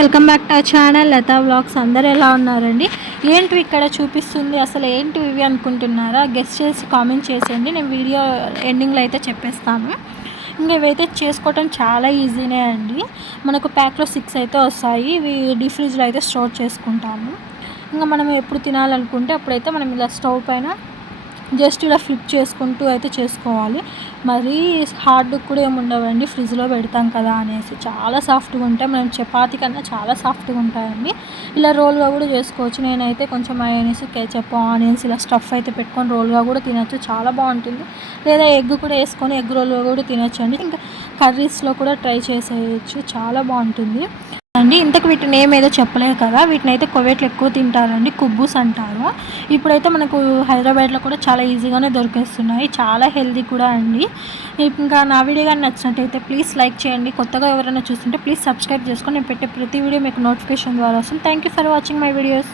Welcome back to our channel Latha blogs అందరు ఎలా ఉన్నారండి? ఏంటి ఇక్కడ చూపిస్తుంది? అసలు ఏంటి ఇవి అనుకుంటున్నారా? గెస్ట్ చేసి కామెంట్ చేసేయండి. నేను వీడియో ఎండింగ్లో అయితే చెప్పేస్తాను. ఇంకా ఇవైతే చేసుకోవటం చాలా ఈజీనే అండి. మనకు ప్యాక్లో సిక్స్ అయితే వస్తాయి. ఇవి డీ ఫ్రిడ్జ్లో అయితే స్టోర్ చేసుకుంటాము. ఇంకా మనం ఎప్పుడు తినాలనుకుంటే అప్పుడైతే మనం ఇలా స్టవ్ పైన జస్ట్ ఇలా ఫ్లిప్ చేసుకుంటూ అయితే చేసుకోవాలి. మరీ హార్డ్ కూడా ఏమి ఉండవండి. ఫ్రిడ్జ్లో పెడతాం కదా అనేసి. చాలా సాఫ్ట్గా ఉంటాయి. మనం చపాతి కన్నా చాలా సాఫ్ట్గా ఉంటాయండి. ఇలా రోల్గా కూడా చేసుకోవచ్చు. నేనైతే కొంచెం మయోనీస్ కేచప్ ఆనియన్స్ ఇలా స్టఫ్ అయితే పెట్టుకొని రోల్గా కూడా తినచ్చు. చాలా బాగుంటుంది. లేదా ఎగ్ కూడా వేసుకొని ఎగ్ రోల్గా కూడా తినచ్చు అండి ఇంకా కర్రీస్లో కూడా ట్రై చేసేయచ్చు. చాలా బాగుంటుంది. అండి. ఇంతకు వీటి నేమ్ ఏదో చెప్పలేదు కదా. వీటిని అయితే కొవేట్లు ఎక్కువ తింటారండి. కుబ్బూస్ అంటారు. ఇప్పుడైతే మనకు హైదరాబాద్లో కూడా చాలా ఈజీగానే దొరికేస్తున్నాయి. చాలా హెల్దీ కూడా అండి. ఇంకా నా వీడియో కానీ నచ్చినట్టయితే ప్లీజ్ లైక్ చేయండి. కొత్తగా ఎవరైనా చూస్తుంటే ప్లీజ్ సబ్స్క్రైబ్ చేసుకొని నేను పెట్టే ప్రతి వీడియో మీకు నోటిఫికేషన్ ద్వారా వస్తుంది. Thank you for watching my videos